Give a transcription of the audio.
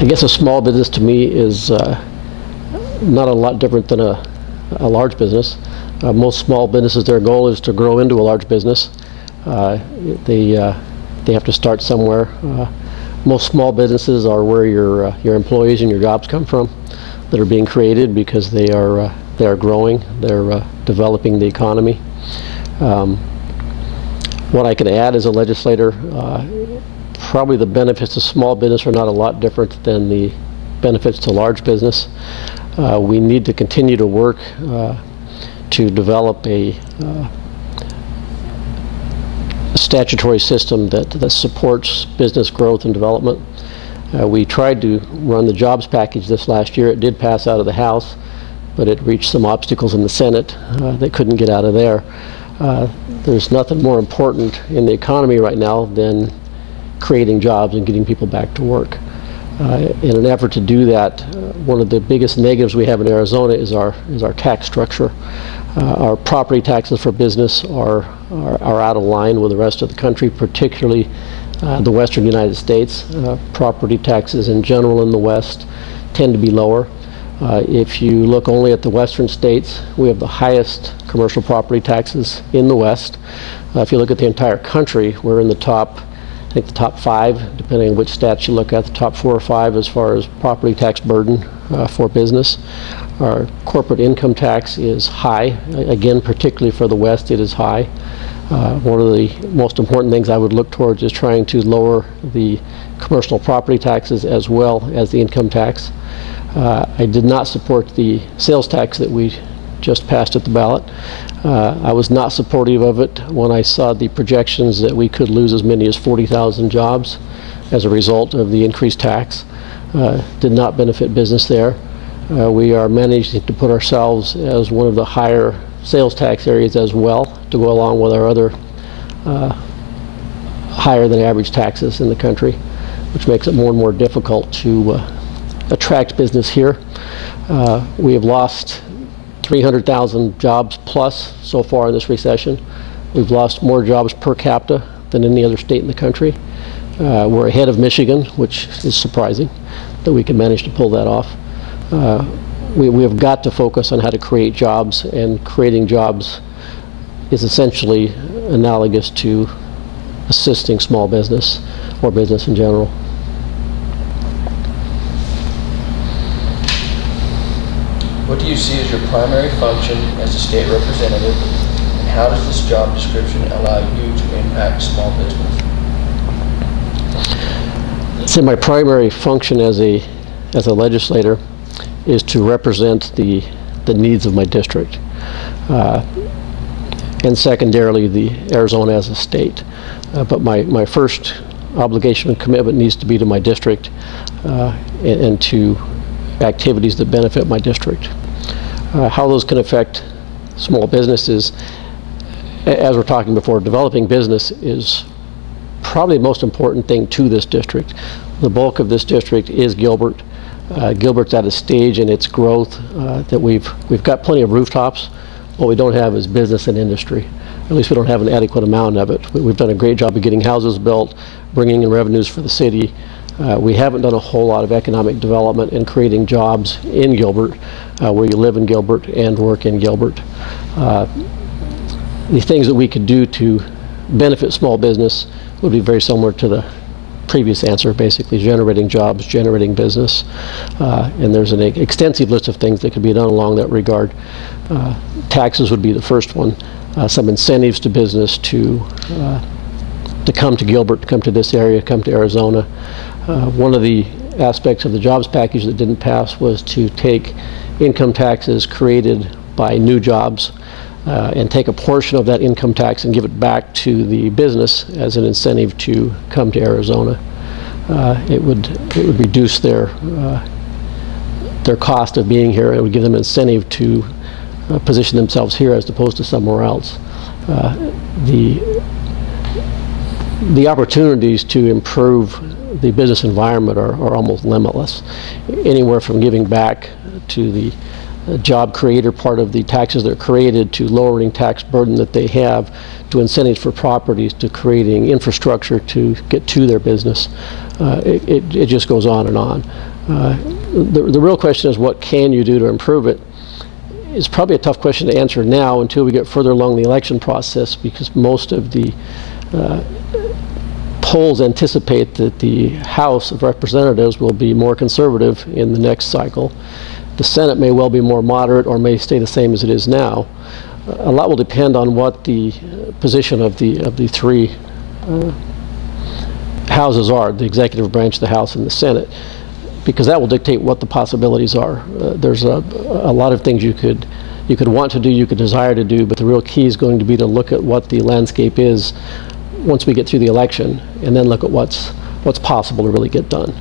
I guess a small business to me is not a lot different than a large business. Most small businesses, their goal is to grow into a large business. They have to start somewhere. Most small businesses are where your employees and your jobs come from, that are being created because they are growing, they're developing the economy. What I could add as a legislator, probably the benefits to small business are not a lot different than the benefits to large business. We need to continue to work to develop a statutory system that supports business growth and development. We tried to run the jobs package this last year. It did pass out of the House, but it reached some obstacles in the Senate that couldn't get out of there. There's nothing more important in the economy right now than creating jobs and getting people back to work. In an effort to do that, one of the biggest negatives we have in Arizona is our tax structure. Our property taxes for business are out of line with the rest of the country, particularly the western United States. Property taxes in general in the West tend to be lower. If you look only at the western states, we have the highest commercial property taxes in the West. If you look at the entire country, we're in the top, I think the top 5, depending on which stats you look at, the top 4 or 5 as far as property tax burden for business. Our corporate income tax is high. Again, particularly for the West, it is high. One of the most important things I would look towards is trying to lower the commercial property taxes as well as the income tax. I did not support the sales tax that we just passed at the ballot. I was not supportive of it when I saw the projections that we could lose as many as 40,000 jobs as a result of the increased tax. Did not benefit business there. We are managing to put ourselves as one of the higher sales tax areas as well, to go along with our other higher than average taxes in the country, which makes it more and more difficult to attract business here. We have lost 300,000 jobs plus so far in this recession. We've lost more jobs per capita than any other state in the country. We're ahead of Michigan, which is surprising that we can manage to pull that off. We have got to focus on how to create jobs, and creating jobs is essentially analogous to assisting small business or business in general. What do you see as your primary function as a state representative, and how does this job description allow you to impact small business? So my primary function as a legislator is to represent the needs of my district, and secondarily the Arizona as a state. But my first obligation and commitment needs to be to my district and to activities that benefit my district. How those can affect small businesses, as we're talking before, developing business is probably the most important thing to this district. The bulk of this district is Gilbert. Gilbert's at a stage in its growth that we've got plenty of rooftops. What we don't have is business and industry. At least we don't have an adequate amount of it. We've done a great job of getting houses built, bringing in revenues for the city. We haven't done a whole lot of economic development and creating jobs in Gilbert, where you live in Gilbert and work in Gilbert. The things that we could do to benefit small business would be very similar to the previous answer, basically generating jobs, generating business. And there's an extensive list of things that could be done along that regard. Taxes would be the first one. Some incentives to business to come to Gilbert, to come to this area, come to Arizona. One of the aspects of the jobs package that didn't pass was to take income taxes created by new jobs and take a portion of that income tax and give it back to the business as an incentive to come to Arizona. It would reduce their cost of being here. It would give them incentive to position themselves here as opposed to somewhere else. The opportunities to improve the business environment are almost limitless. Anywhere from giving back to the job creator part of the taxes that are created, to lowering tax burden that they have, to incentives for properties, to creating infrastructure to get to their business. It just goes on and on. The real question is, what can you do to improve it? It's probably a tough question to answer now until we get further along the election process, because most of the polls anticipate that the House of Representatives will be more conservative in the next cycle. The Senate may well be more moderate or may stay the same as it is now. A lot will depend on what the position of the three houses are, the executive branch, the House, and the Senate, because that will dictate what the possibilities are. There's a lot of things you could want to do, you could desire to do, but the real key is going to be to look at what the landscape is once we get through the election, and then look at what's possible to really get done.